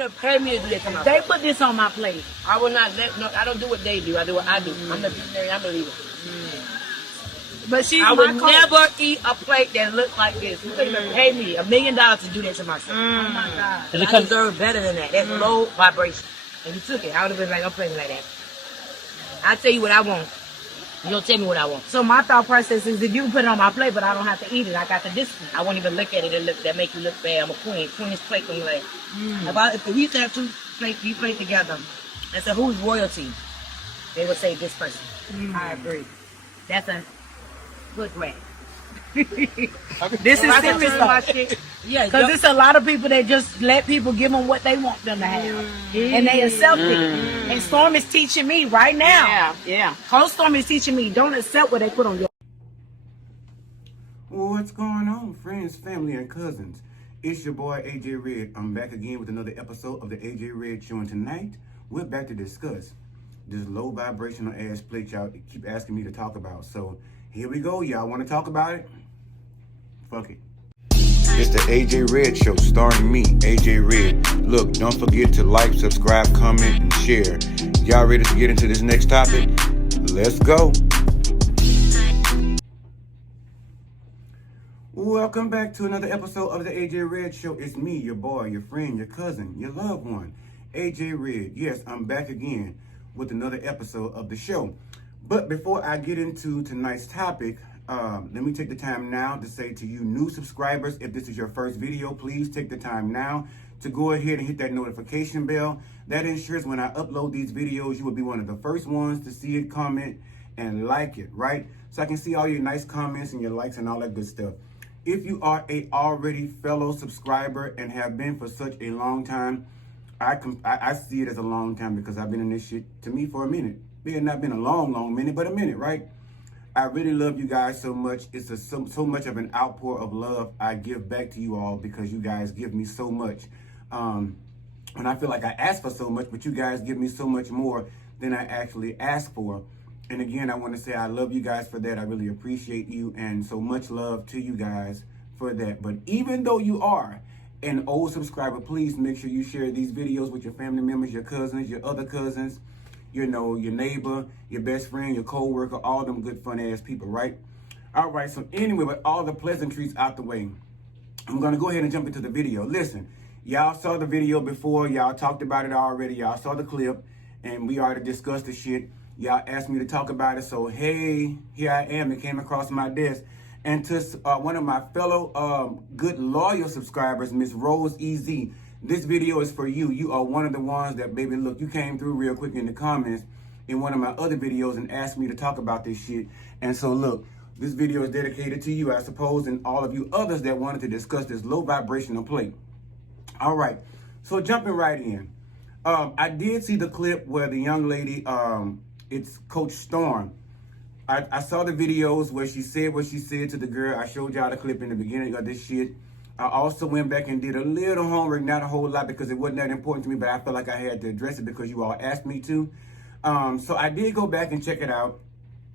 didn't pay me to do that to myself. They put this on my plate. I will not let, no, I don't do what they do. I do what I do. I'm the millionaire, I'm a leader. But she's I would my never eat a plate that looked like this. You couldn't even pay me $1 million to do that to myself. Oh my God. I deserve better than that. That's low vibration. And you took it. I would have been like, I'm playing like that. I tell you what I want. You don't tell me what I want. So my thought process is if you put it on my plate, but I don't have to eat it, I got the discipline. I won't even look at it and look that make you look bad. I'm a queen. Queen's plate when you like. If we used to have two plates, we play together and say who's royalty, they would say this person. I agree. That's a good way. This is serious though. Yeah, because there's a lot of people that just let people give them what they want them to have, and they accept it. And Storm is teaching me right now. Yeah. Coach Storm is teaching me, don't accept what they put on your. What's going on, friends, family, and cousins? It's your boy AJ Red. I'm back again with another episode of the AJ Red Show, and tonight we're back to discuss this low vibrational ass plate y'all keep asking me to talk about. So here we go. Y'all want to talk about it? Fuck it. It's the AJ Red Show, starring me, AJ Red. Look, don't forget to like, subscribe, comment, and share. Y'all ready to get into this next topic? Let's go. Welcome back to another episode of the AJ Red Show. It's me, your boy, your friend, your cousin, your loved one, AJ Red. Yes, I'm back again with another episode of the show. But before I get into tonight's topic, let me take the time now to say to you new subscribers, if this is your first video, please take the time now to go ahead and hit that notification bell. That ensures when I upload these videos, you will be one of the first ones to see it, comment, and like it, right? So I can see all your nice comments and your likes and all that good stuff. If you are a already fellow subscriber and have been for such a long time, I see it as a long time because I've been in this shit, to me, for a minute. It had not been a long minute, but a minute, right? I really love you guys so much. It's so much of an outpour of love I give back to you all because you guys give me so much. And I feel like I ask for so much, but you guys give me so much more than I actually ask for. And again, I want to say I love you guys for that. I really appreciate you, and so much love to you guys for that. But even though you are an old subscriber, please make sure you share these videos with your family members, your cousins, your other cousins, you know, your neighbor, your best friend, your co-worker, all them good fun ass people, right? All right, so anyway, with all the pleasantries out the way, I'm gonna go ahead and jump into the video. Listen, y'all saw the video before, y'all talked about it already, y'all saw the clip, and we already discussed the shit. Y'all asked me to talk about it, so hey, here I am. It came across my desk. And to one of my fellow good loyal subscribers, Miss Rose EZ, this video is for you. You are one of the ones that, baby, look, you came through real quick in the comments in one of my other videos and asked me to talk about this shit. And so, look, this video is dedicated to you, I suppose, and all of you others that wanted to discuss this low vibrational plate. All right, so jumping right in. I did see the clip where the young lady, it's Coach Storm. I saw the videos where she said what she said to the girl. I showed y'all the clip in the beginning of this shit. I also went back and did a little homework, not a whole lot because it wasn't that important to me, but I felt like I had to address it because you all asked me to. So I did go back and check it out.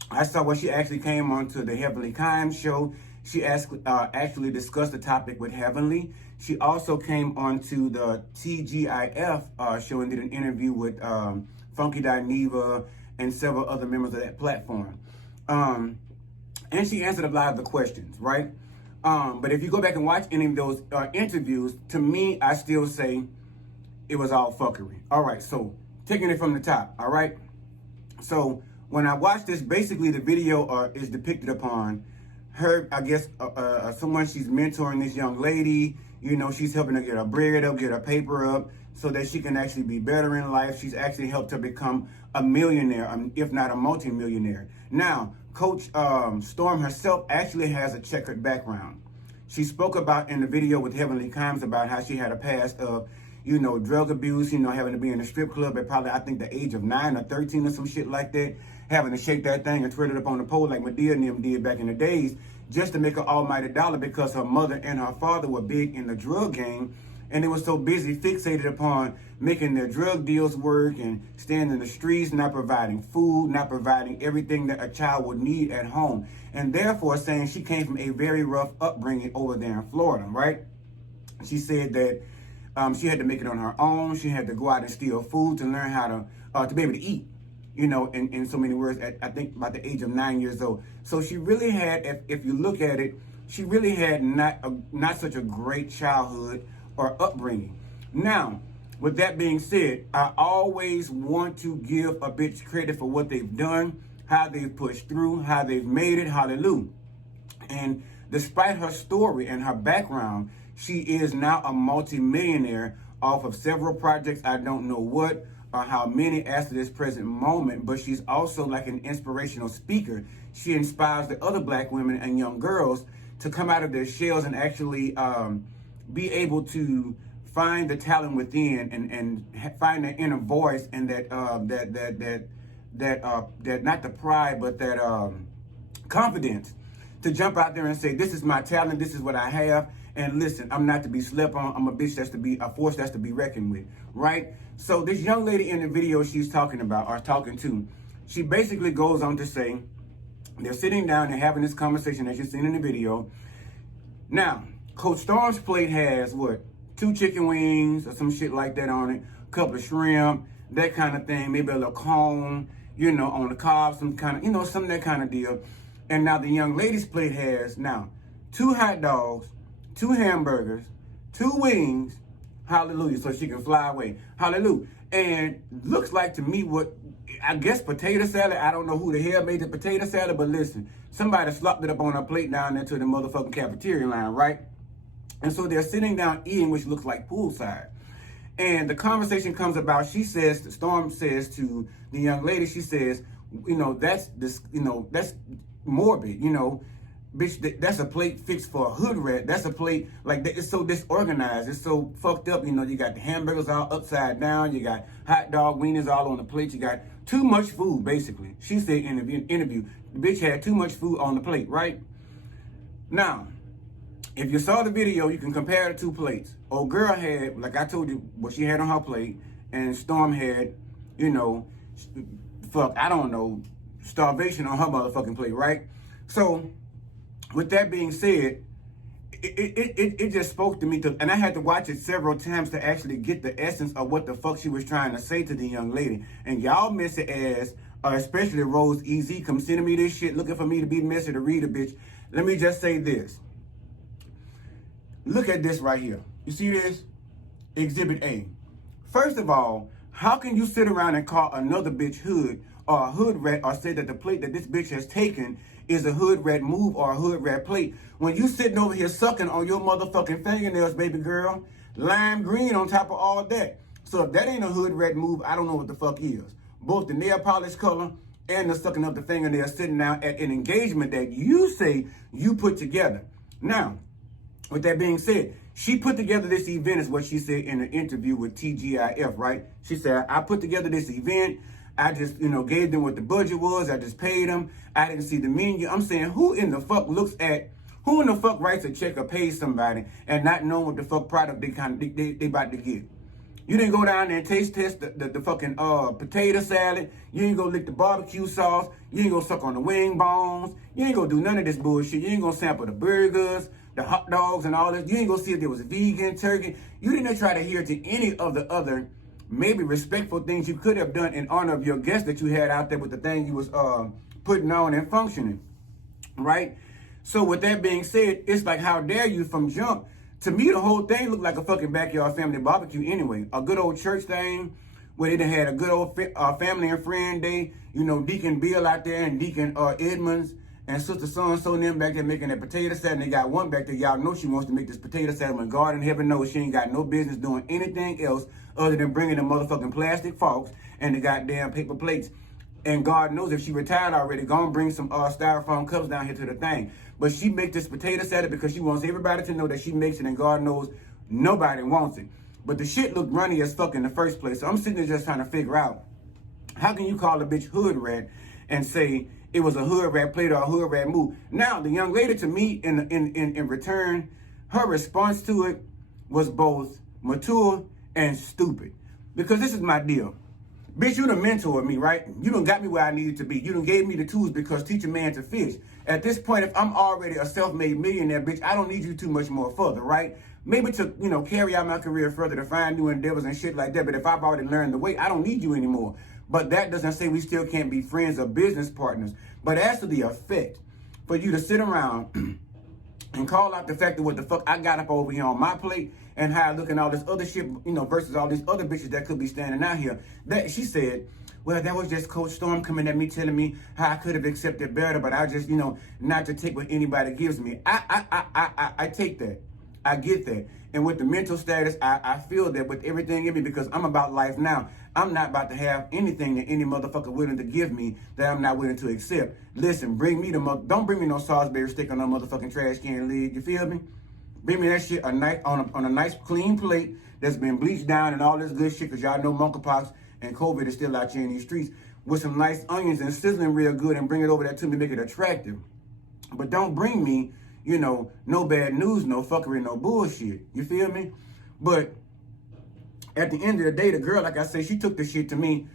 I saw where she actually came onto the Heavenly Kind show. She actually discussed the topic with Heavenly. She also came onto the TGIF show and did an interview with Funky Dineva and several other members of that platform. And she answered a lot of the questions, right? But if you go back and watch any of those interviews, to me, I still say it was all fuckery. All right, so taking it from the top, all right? So when I watched this, basically the video is depicted upon her, I guess, someone she's mentoring this young lady. You know, she's helping her get her bread up, get her paper up, so that she can actually be better in life. She's actually helped her become a millionaire, if not a multi-millionaire. Now, Coach Storm herself actually has a checkered background. She spoke about in the video with Heavenly Kimes about how she had a past of, you know, drug abuse, you know, having to be in a strip club at probably, I think, the age of 9 or 13 or some shit like that, having to shake that thing and twirl it up on the pole like Medea and them did back in the days just to make an almighty dollar because her mother and her father were big in the drug game. And they were so busy, fixated upon making their drug deals work and staying in the streets, not providing food, not providing everything that a child would need at home. And therefore saying she came from a very rough upbringing over there in Florida, right? She said that She had to make it on her own. She had to go out and steal food to learn how to be able to eat. You know, in so many words, I think about the age of 9 years old. So she really had, if you look at it, she really had not such a great childhood or upbringing. Now, with that being said, I always want to give a bitch credit for what they've done, how they've pushed through, how they've made it, hallelujah. And despite her story and her background, she is now a multi-millionaire off of several projects. I don't know what or how many as to this present moment, but she's also like an inspirational speaker. She inspires the other black women and young girls to come out of their shells and actually be able to find the talent within and find that inner voice and that not the pride, but that confidence to jump out there and say, this is my talent, this is what I have, and listen, I'm not to be slept on, I'm a bitch that's to be, a force that's to be reckoned with, right? So this young lady in the video she's talking about, or talking to, she basically goes on to say, they're sitting down and having this conversation that you've seen in the video. Now, Coach Storm's plate has, what, 2 chicken wings or some shit like that on it, a couple of shrimp, that kind of thing, maybe a little cone, you know, on the cob, some kind of, you know, some of that kind of deal. And now the young lady's plate has, now, 2 hot dogs, 2 hamburgers, 2 wings, hallelujah, so she can fly away, hallelujah. And looks like to me what, I guess potato salad, I don't know who the hell made the potato salad, but listen, somebody slopped it up on her plate down there to the motherfucking cafeteria line, right? And so they're sitting down eating, which looks like poolside. And the conversation comes about, she says, Storm says to the young lady, she says, you know, that's morbid, you know, bitch, that's a plate fixed for a hood rat. That's a plate, like, it's so disorganized. It's so fucked up. You know, you got the hamburgers all upside down. You got hot dog wieners all on the plate. You got too much food, basically. She said in the interview, the bitch had too much food on the plate, right? Now, if you saw the video, you can compare the 2 plates. Old girl had, like I told you, what she had on her plate, and Storm had, you know, I don't know, starvation on her motherfucking plate, right? So, with that being said, it just spoke to me, and I had to watch it several times to actually get the essence of what the fuck she was trying to say to the young lady. And y'all miss it as, especially Rose Easy, come sending me this shit, looking for me to be messy to read a bitch. Let me just say this. Look at this right here. You see this? Exhibit A. First of all, how can you sit around and call another bitch hood or a hood rat, or say that the plate that this bitch has taken is a hood rat move or a hood rat plate when you sitting over here sucking on your motherfucking fingernails, baby girl, lime green on top of all that? So if that ain't a hood rat move, I don't know what the fuck is. Both the nail polish color and the sucking up the fingernails sitting down at an engagement that you say you put together. Now, with that being said, she put together this event, is what she said in an interview with TGIF, right? She said, I put together this event. I just, you know, gave them what the budget was. I just paid them. I didn't see the menu. I'm saying, who in the fuck writes a check or pays somebody and not knowing what the fuck product they about to get? You didn't go down there and taste test the fucking potato salad. You ain't go lick the barbecue sauce. You ain't go suck on the wing bones. You ain't go do none of this bullshit. You ain't gonna sample the burgers, the hot dogs and all this. You ain't gonna see if there was vegan, turkey. You didn't try to adhere to any of the other maybe respectful things you could have done in honor of your guest that you had out there with the thing you was putting on and functioning, right? So with that being said, it's like, how dare you from jump? To me, the whole thing looked like a fucking backyard family barbecue anyway. A good old church thing where they had a good old family and friend day. You know, Deacon Bill out there and Deacon Edmonds and Sister So-and-so and them back there making that potato salad. And they got one back there, y'all know she wants to make this potato salad when God in heaven knows she ain't got no business doing anything else other than bringing the motherfucking plastic forks and the goddamn paper plates. And God knows if she retired already, gonna bring some styrofoam cups down here to the thing. But she makes this potato salad because she wants everybody to know that she makes it, and God knows nobody wants it. But the shit looked runny as fuck in the first place. So I'm sitting there just trying to figure out, how can you call a bitch hood rat and say it was a hood rat plate or a hood rat move? Now, the young lady, to me, in return, her response to it was both mature and stupid. Because this is my deal. Bitch, you done mentored me, right? You done got me where I needed to be. You done gave me the tools because teach a man to fish. At this point, if I'm already a self-made millionaire, bitch, I don't need you too much more further, right? maybe to, you know, carry out my career further, to find new endeavors and shit like that. But if I've already learned the way, I don't need you anymore. But that doesn't say we still can't be friends or business partners. But as to the effect, for you to sit around and call out the fact that what the fuck I got up over here on my plate and how I look and all this other shit, you know, versus all these other bitches that could be standing out here. That she said, well, that was just Coach Storm coming at me, telling me how I could have accepted better, but I just, you know, not to take what anybody gives me. I take that. I get that. And with the mental status, I feel that with everything in me, because I'm about life now. I'm not about to have anything that any motherfucker willing to give me that I'm not willing to accept. Listen, bring me don't bring me no Salisbury stick on no motherfucking trash can lid. You feel me? Bring me that shit on a nice clean plate that's been bleached down and all this good shit, because y'all know monkeypox and COVID is still out here in these streets, with some nice onions and sizzling real good, and bring it over there to me, make it attractive. But don't bring me, you know, no bad news, no fuckery, no bullshit. You feel me? But at the end of the day, the girl, like I say, she took the shit to me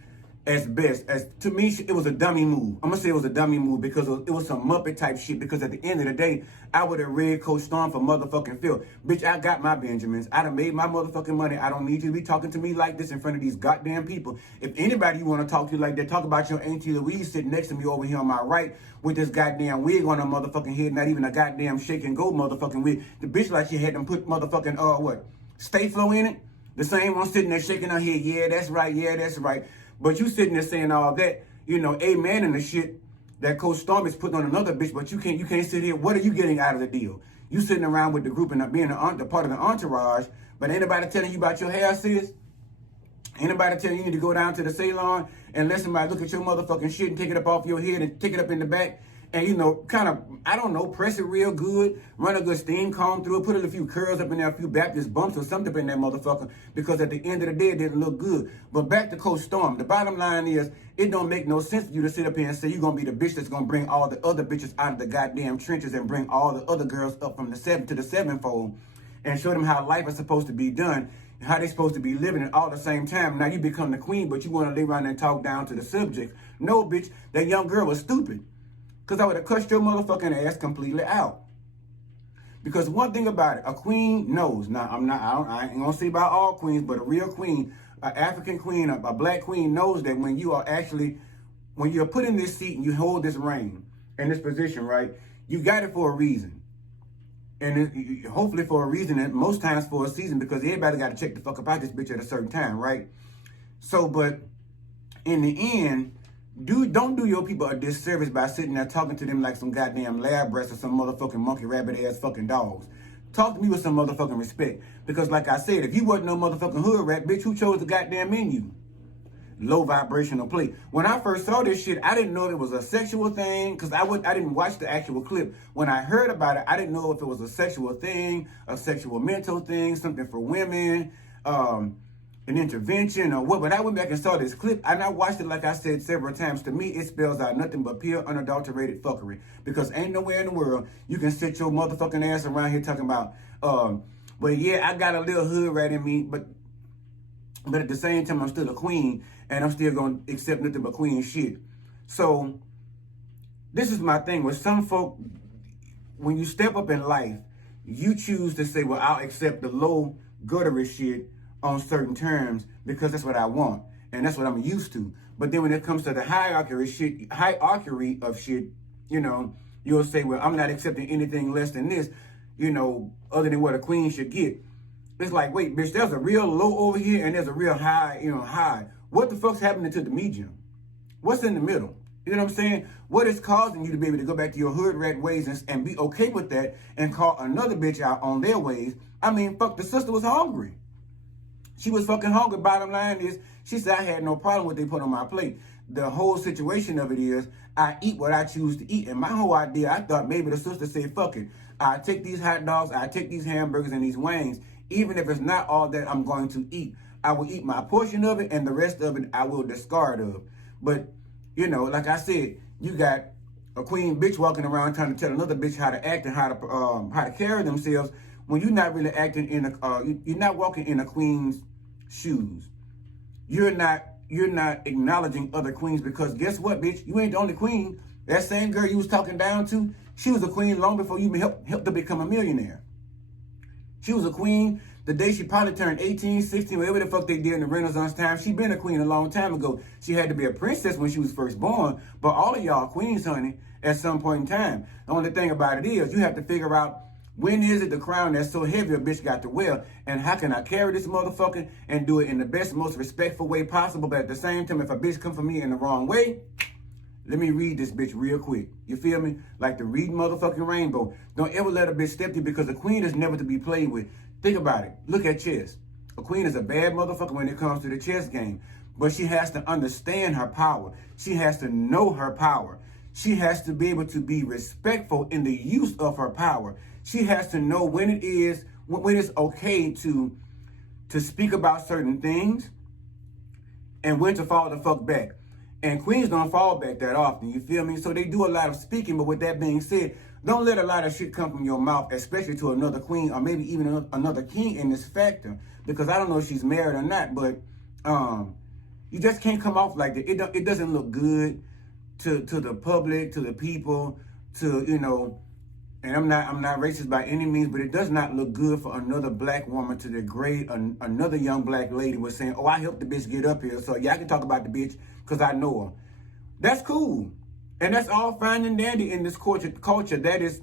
as best. To me, it was a dummy move. I'm gonna say it was a dummy move because it was some Muppet type shit. Because at the end of the day, I would have read Coach Storm for motherfucking Phil. Bitch, I got my Benjamins. I done made my motherfucking money. I don't need you to be talking to me like this in front of these goddamn people. If anybody you want to talk to like that, talk about your Auntie Louise sitting next to me over here on my right with this goddamn wig on her motherfucking head, not even a goddamn shake and go motherfucking wig. The bitch like she had them put motherfucking, Stay Flow in it. The same one sitting there shaking her head. Yeah, that's right. Yeah, that's right. But you sitting there saying all that, you know, amen and the shit that Coach Storm is putting on another bitch, but you can't sit here. What are you getting out of the deal? You sitting around with the group and being the part of the entourage, but ain't nobody telling you about your hair, sis? Ain't nobody telling you need to go down to the salon and let somebody look at your motherfucking shit and take it up off your head and take it up in the back and, you know, kind of, I don't know, press it real good, run a good steam comb through it, put a few curls up in there, a few Baptist bumps or something up in that motherfucker, because at the end of the day, it didn't look good. But back to Coach Storm, the bottom line is, it don't make no sense for you to sit up here and say you're going to be the bitch that's going to bring all the other bitches out of the goddamn trenches and bring all the other girls up from the 7 to the 7-fold and show them how life is supposed to be done, how they supposed to be living it all at the same time. Now you become the queen, but you want to lay around and talk down to the subject. No, bitch, that young girl was stupid. Because I would have cussed your motherfucking ass completely out. Because one thing about it, a queen knows. Now, I ain't gonna say about all queens, but a real queen, an African queen, a black queen knows that when you're put in this seat and you hold this reign in this position, right, you got it for a reason. And hopefully for a reason, and most times for a season, because everybody got to check the fuck up out this bitch at a certain time, right? So, but in the end, don't do your people a disservice by sitting there talking to them like some goddamn lab rats or some motherfucking monkey rabbit ass fucking dogs. Talk to me with some motherfucking respect. Because like I said, if you wasn't no motherfucking hood rat, bitch, who chose the goddamn menu? Low vibrational play. When I first saw this shit, I didn't know if it was a sexual thing, because I didn't watch the actual clip. When I heard about it, I didn't know if it was a sexual thing, a sexual mental thing, something for women, an intervention or what. But I went back and saw this clip and I watched it, like I said several times. To me, it spells out nothing but pure unadulterated fuckery, because ain't nowhere in the world you can sit your motherfucking ass around here talking about well, yeah, I got a little hood rat in me, but at the same time I'm still a queen and I'm still gonna accept nothing but queen shit. So this is my thing with some folk. When you step up in life, you choose to say, well, I'll accept the low guttery shit on certain terms because that's what I want and that's what I'm used to. But then when it comes to the hierarchy of shit, you know, you'll say, well, I'm not accepting anything less than this, you know, other than what a queen should get. It's like, wait, bitch, there's a real low over here and there's a real high, high. What the fuck's happening to the medium? What's in the middle? You know what I'm saying? What is causing you to be able to go back to your hood rat ways and be okay with that and call another bitch out on their ways? I mean, fuck, the sister was hungry. She was fucking hungry. Bottom line is, she said, I had no problem with what they put on my plate. The whole situation of it is, I eat what I choose to eat. And my whole idea, I thought maybe the sister said, fuck it. I take these hot dogs, I take these hamburgers and these wings. Even if it's not all that I'm going to eat, I will eat my portion of it and the rest of it I will discard of. But, you know, like I said, you got a queen bitch walking around trying to tell another bitch how to act and how to carry themselves when you're not really acting in you're not walking in a queen's shoes. You're not acknowledging other queens, because guess what, bitch? You ain't the only queen. That same girl you was talking down to, she was a queen long before you helped her become a millionaire. She was a queen the day she probably turned 18, 16, whatever the fuck they did in the Renaissance time. She been a queen a long time ago. She had to be a princess when she was first born, but all of y'all queens, honey, at some point in time. The only thing about it is you have to figure out when is it the crown that's so heavy a bitch got to wear, and how can I carry this motherfucker and do it in the best, most respectful way possible, but at the same time, if a bitch come for me in the wrong way, let me read this bitch real quick. You feel me? Like the read motherfucking rainbow. Don't ever let a bitch step to you, because a queen is never to be played with. Think about it. Look at chess. A queen is a bad motherfucker when it comes to the chess game. But she has to understand her power. She has to know her power. She has to be able to be respectful in the use of her power. She has to know when it's okay to speak about certain things and when to fall the fuck back. And queens don't fall back that often, you feel me? So they do a lot of speaking, but with that being said, don't let a lot of shit come from your mouth, especially to another queen or maybe even another king in this factor. Because I don't know if she's married or not, but you just can't come off like that. It doesn't look good to the public, to the people, to, you know, and I'm not racist by any means, but it does not look good for another black woman to degrade another young black lady with saying, oh, I helped the bitch get up here, so yeah, I can talk about the bitch because I know her. That's cool. And that's all fine and dandy in this culture. That is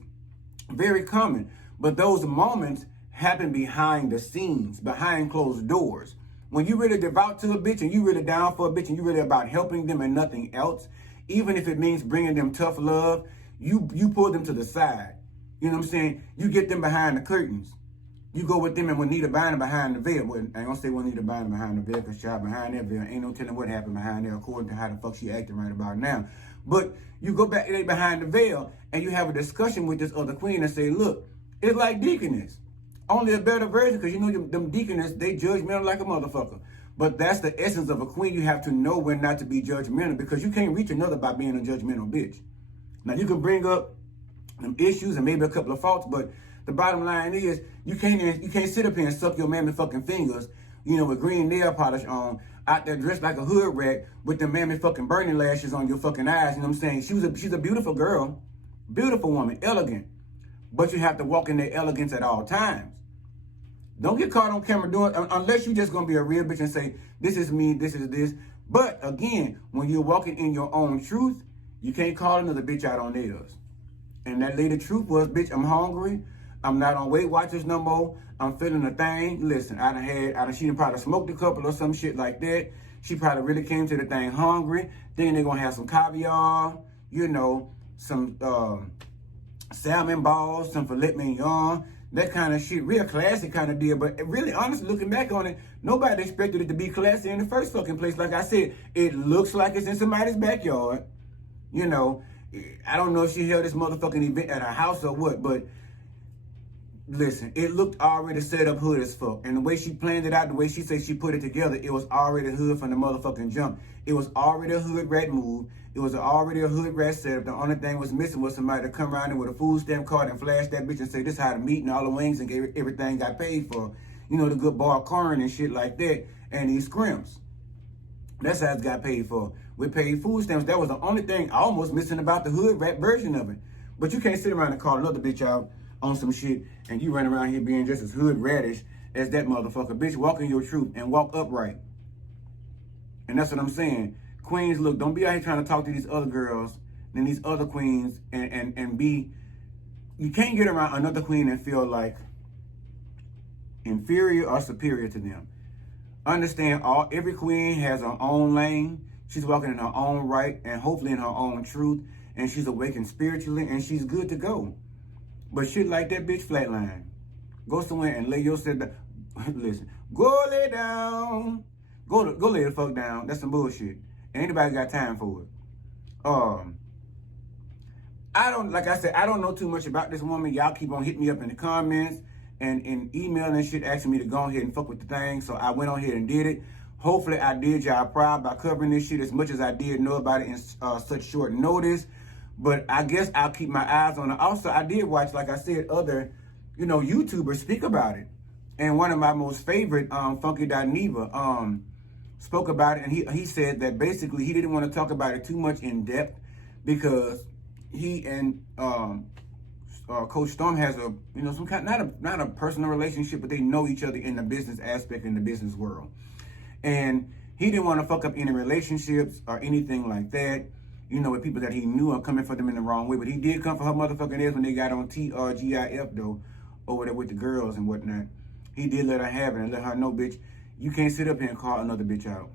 very common. But those moments happen behind the scenes, behind closed doors. When you really devout to a bitch and you really down for a bitch and you really about helping them and nothing else, even if it means bringing them tough love, you pull them to the side. You know what I'm saying? You get them behind the curtains. You go with them and Juanita Bynum behind the veil. Well, I ain't gonna say Juanita Bynum behind the veil, because she behind that veil. Ain't no telling what happened behind there according to how the fuck she acting right about now. But you go back behind the veil and you have a discussion with this other queen and say, look, it's like deaconess. Only a better version, because you know them deaconess, they judgmental like a motherfucker. But that's the essence of a queen. You have to know when not to be judgmental, because you can't reach another by being a judgmental bitch. Now, you can bring up them issues and maybe a couple of faults, but the bottom line is you can't sit up here and suck your mammy fucking fingers, you know, with green nail polish on, out there dressed like a hood rat with the mammy fucking burning lashes on your fucking eyes. You know what I'm saying? She's a beautiful girl, beautiful woman, elegant, but you have to walk in their elegance at all times. Don't get caught on camera doing, unless you're just gonna be a real bitch and say, this is me, this is this. But again, when you're walking in your own truth, you can't call another bitch out on theirs. And that lady truth was, bitch, I'm hungry. I'm not on Weight Watchers no more. I'm feeling a thing. Listen, she done probably smoked a couple or some shit like that. She probably really came to the thing hungry. Then they're gonna have some caviar, you know, some salmon balls, some filet mignon, that kind of shit. Real classy kind of deal. But really, honestly, looking back on it, nobody expected it to be classy in the first fucking place. Like I said, it looks like it's in somebody's backyard. You know, I don't know if she held this motherfucking event at her house or what, but listen, it looked already set up hood as fuck. And the way she planned it out, the way she said she put it together, it was already hood from the motherfucking jump. It was already a hood rat move. It was already a hood rat setup. The only thing was missing was somebody to come around there with a food stamp card and flash that bitch and say, this is how the meat and all the wings and everything got paid for. You know, the good bar corn and shit like that. And these scrimps. That's how it got paid for. We paid food stamps. That was the only thing almost missing about the hood rat version of it. But you can't sit around and call another bitch out on some shit and you run around here being just as hood radish as that motherfucker. Bitch, walk in your truth and walk upright. And that's what I'm saying. Queens, look, don't be out here trying to talk to these other girls and these other queens and be, you can't get around another queen and feel like inferior or superior to them. Understand, every queen has her own lane. She's walking in her own right and hopefully in her own truth. And she's awakened spiritually and she's good to go. But shit like that, bitch, flatline. Go somewhere and lay yourself down. Listen, go lay down. Go lay the fuck down. That's some bullshit. And anybody got time for it. Like I said, I don't know too much about this woman. Y'all keep on hitting me up in the comments and email and shit asking me to go ahead and fuck with the thing. So I went on ahead and did it. Hopefully I did y'all proud by covering this shit as much as I did know about it in such short notice. But I guess I'll keep my eyes on it. Also, I did watch, like I said, other, you know, YouTubers speak about it. And one of my most favorite, Funky.Neva, spoke about it. And he said that basically he didn't want to talk about it too much in depth because he and Coach Storm has a, you know, some kind, not a personal relationship, but they know each other in the business aspect, in the business world. And he didn't want to fuck up any relationships or anything like that, you know, with people that he knew are coming for them in the wrong way. But he did come for her motherfucking ass when they got on TRGIF, though, over there with the girls and whatnot. He did let her have it and let her know, bitch, you can't sit up here and call another bitch out.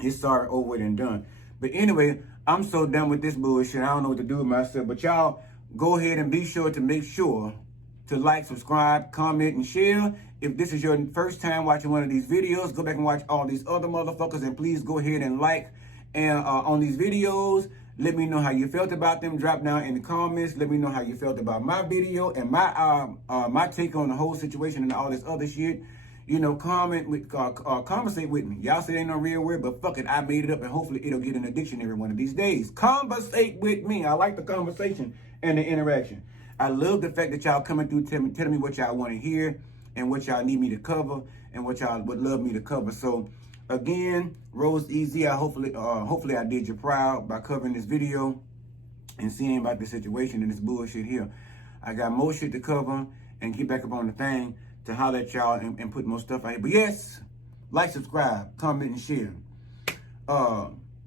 It's sorry, over it and done. But anyway, I'm so done with this bullshit. I don't know what to do with myself. But y'all, go ahead and be sure to make sure to like, subscribe, comment, and share. If this is your first time watching one of these videos, go back and watch all these other motherfuckers. And please go ahead and like and on these videos. Let me know how you felt about them. Drop down in the comments. Let me know how you felt about my video and my take on the whole situation and all this other shit. You know, conversate with me. Y'all say it ain't no real word, but fuck it, I made it up, and hopefully it'll get in the dictionary one of these days. Conversate with me. I like the conversation and the interaction. I love the fact that y'all coming through telling me what y'all want to hear and what y'all need me to cover and what y'all would love me to cover. So again, Rose Easy, hopefully I did you proud by covering this video and seeing about the situation and this bullshit here. I got more shit to cover and get back up on the thing to holler at y'all and put more stuff out here. But yes, like, subscribe, comment, and share.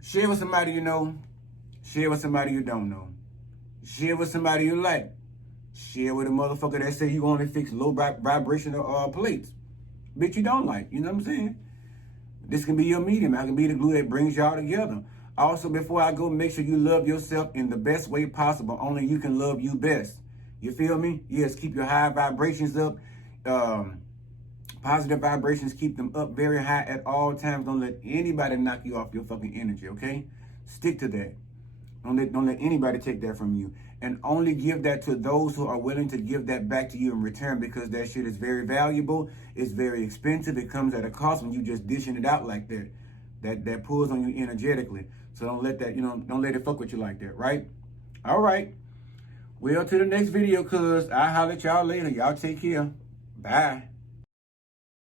Share with somebody you know. Share with somebody you don't know. Share with somebody you like. Share with a motherfucker that say you only fix low vibrational plates. Bitch, you don't like. You know what I'm saying? This can be your medium. I can be the glue that brings y'all together. Also, before I go, make sure you love yourself in the best way possible. Only you can love you best. You feel me? Yes, keep your high vibrations up. Positive vibrations, keep them up very high at all times. Don't let anybody knock you off your fucking energy, okay? Stick to that. Don't let anybody take that from you. And only give that to those who are willing to give that back to you in return, because that shit is very valuable. It's very expensive. It comes at a cost when you just dishing it out like that. That pulls on you energetically. So don't let that, don't let it fuck with you like that, right? All right. Well, to the next video, cuz I'll holler at y'all later. Y'all take care. Bye.